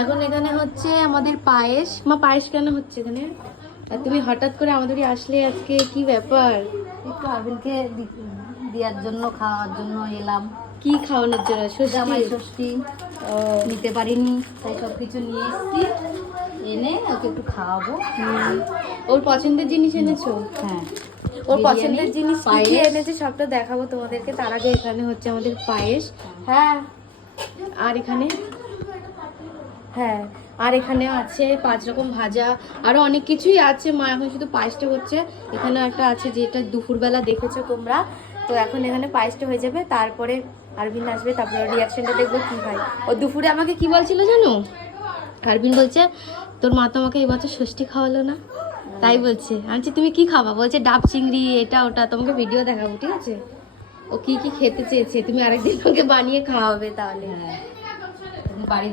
এখন এখানে হচ্ছে আমাদের পায়েস। মা পায়েস কেন হচ্ছে এখানে? আর তুমি হঠাৎ করে আমাদের আসলে আজকে, কি ব্যাপার? একটু আবিলকে দেওয়ার জন্য, খাওয়ার জন্য এলাম। কি খাওয়ানোর জন্য? জামাই ষষ্ঠী? ষষ্ঠী ও, নিতে পারিনি, তাই সব কিছু নিয়ে এসেছি, এনে ওকে একটু খাওয়াবো। ওর পছন্দের জিনিস এনেছো? হ্যাঁ, ওর বিরিয়ানি, পছন্দের জিনিস কি কি পায়েস। এনেছে সবটা দেখাবো তোমাদেরকে। তার আগে এখানে হচ্ছে আমাদের পায়েস। হ্যাঁ, আর এখানে, হ্যাঁ, আর এখানে আছে 5 রকম ভাজা, আরো অনেক কিছুই আছে। মা এখন শুধু পায়েসটা হচ্ছে। এখানে একটা আছে যেটা দুপুরবেলা দেখেছো তোমরা। তো এখন এখানে পায়েসটা হয়ে যাবে, তারপরে আরবিন আসবে, তারপরে রিয়াকশনটা দেখবো কি হয়। ও দুপুরে আমাকে কি বলছিল জানো? আরবিন বলছে তোর মা তো আমাকে এবছর ষষ্ঠী খাওয়ালো না, তাই বলছে। আমি বলছি তুমি কি খাবা? বলছে ডাব চিংড়ি, এটা ওটা, তোমাকে ভিডিও দেখাবো, ঠিক আছে? ও কি কি খেতে চেয়েছে, তুমি আরেকদিন ওকে বানিয়ে খাওয়াবে তাহলে। হ্যাঁ, বাড়ি